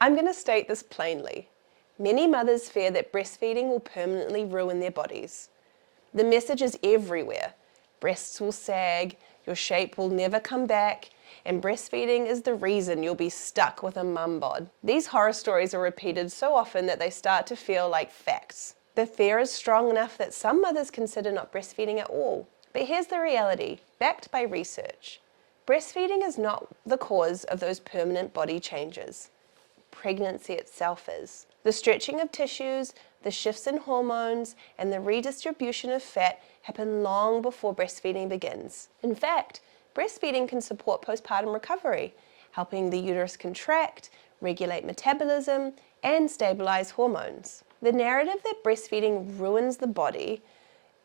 I'm going to state this plainly. Many mothers fear that breastfeeding will permanently ruin their bodies. The message is everywhere. Breasts will sag, your shape will never come back, and breastfeeding is the reason you'll be stuck with a mum bod. These horror stories are repeated so often that they start to feel like facts. The fear is strong enough that some mothers consider not breastfeeding at all. But here's the reality, backed by research. Breastfeeding is not the cause of those permanent body changes. Pregnancy itself is. The stretching of tissues, the shifts in hormones, and the redistribution of fat happen long before breastfeeding begins. In fact, breastfeeding can support postpartum recovery, helping the uterus contract, regulate metabolism, and stabilize hormones. The narrative that breastfeeding ruins the body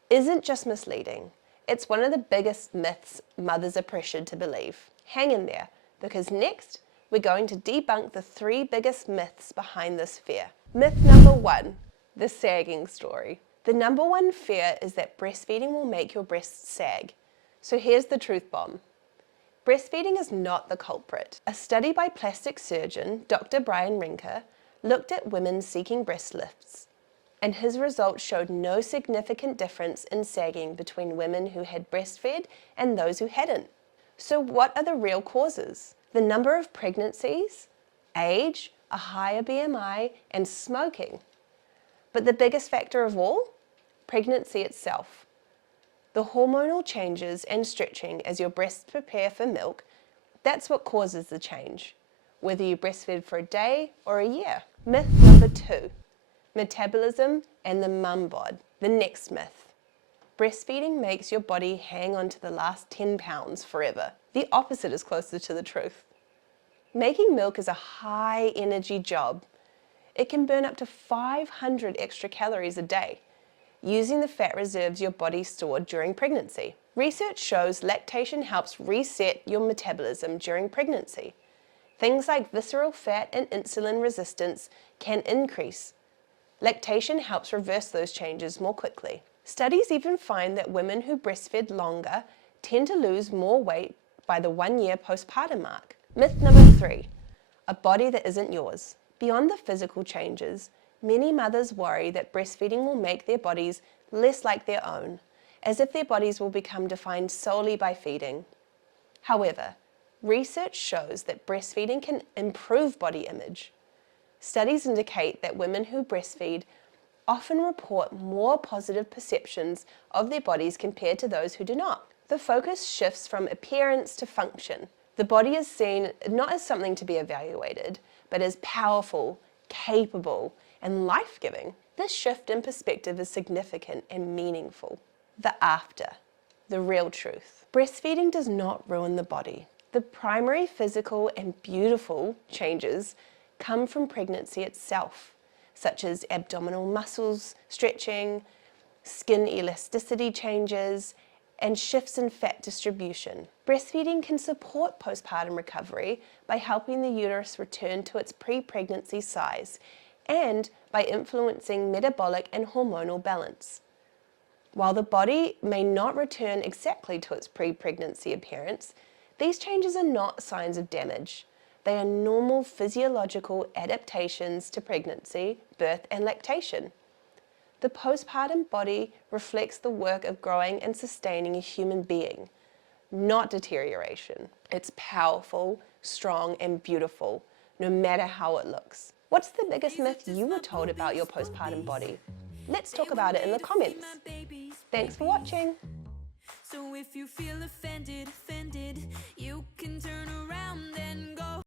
isn't just misleading. It's one of the biggest myths mothers are pressured to believe. Hang in there, because next, we're going to debunk the 3 biggest myths behind this fear. Myth number 1, the sagging story. The number 1 fear is that breastfeeding will make your breasts sag. So here's the truth bomb. Breastfeeding is not the culprit. A study by plastic surgeon Dr. Brian Rinker looked at women seeking breast lifts, and his results showed no significant difference in sagging between women who had breastfed and those who hadn't. So what are the real causes? The number of pregnancies, age, a higher BMI, and smoking. But the biggest factor of all? Pregnancy itself. The hormonal changes and stretching as your breasts prepare for milk, that's what causes the change, whether you breastfed for a day or a year. Myth number 2, metabolism and the mum bod. The next myth. Breastfeeding makes your body hang on to the last 10 pounds forever. The opposite is closer to the truth. Making milk is a high energy job. It can burn up to 500 extra calories a day, using the fat reserves your body stored during pregnancy. Research shows lactation helps reset your metabolism during pregnancy. Things like visceral fat and insulin resistance can increase. Lactation helps reverse those changes more quickly. Studies even find that women who breastfed longer tend to lose more weight by the 1-year postpartum mark. Myth number 3, a body that isn't yours. Beyond the physical changes, many mothers worry that breastfeeding will make their bodies less like their own, as if their bodies will become defined solely by feeding. However, research shows that breastfeeding can improve body image. Studies indicate that women who breastfeed often report more positive perceptions of their bodies compared to those who do not. The focus shifts from appearance to function. The body is seen not as something to be evaluated, but as powerful, capable, and life-giving. This shift in perspective is significant and meaningful. The after, the real truth. Breastfeeding does not ruin the body. The primary physical and beautiful changes come from pregnancy itself, such as abdominal muscles stretching, skin elasticity changes, and shifts in fat distribution. Breastfeeding can support postpartum recovery by helping the uterus return to its pre-pregnancy size and by influencing metabolic and hormonal balance. While the body may not return exactly to its pre-pregnancy appearance, these changes are not signs of damage. They are normal physiological adaptations to pregnancy, birth, and lactation. The postpartum body reflects the work of growing and sustaining a human being, not deterioration. It's powerful, strong, and beautiful, no matter how it looks. What's the biggest myth you were told about your postpartum body? Let's talk about it in the comments. Thanks for watching. So if you feel offended, you can turn around.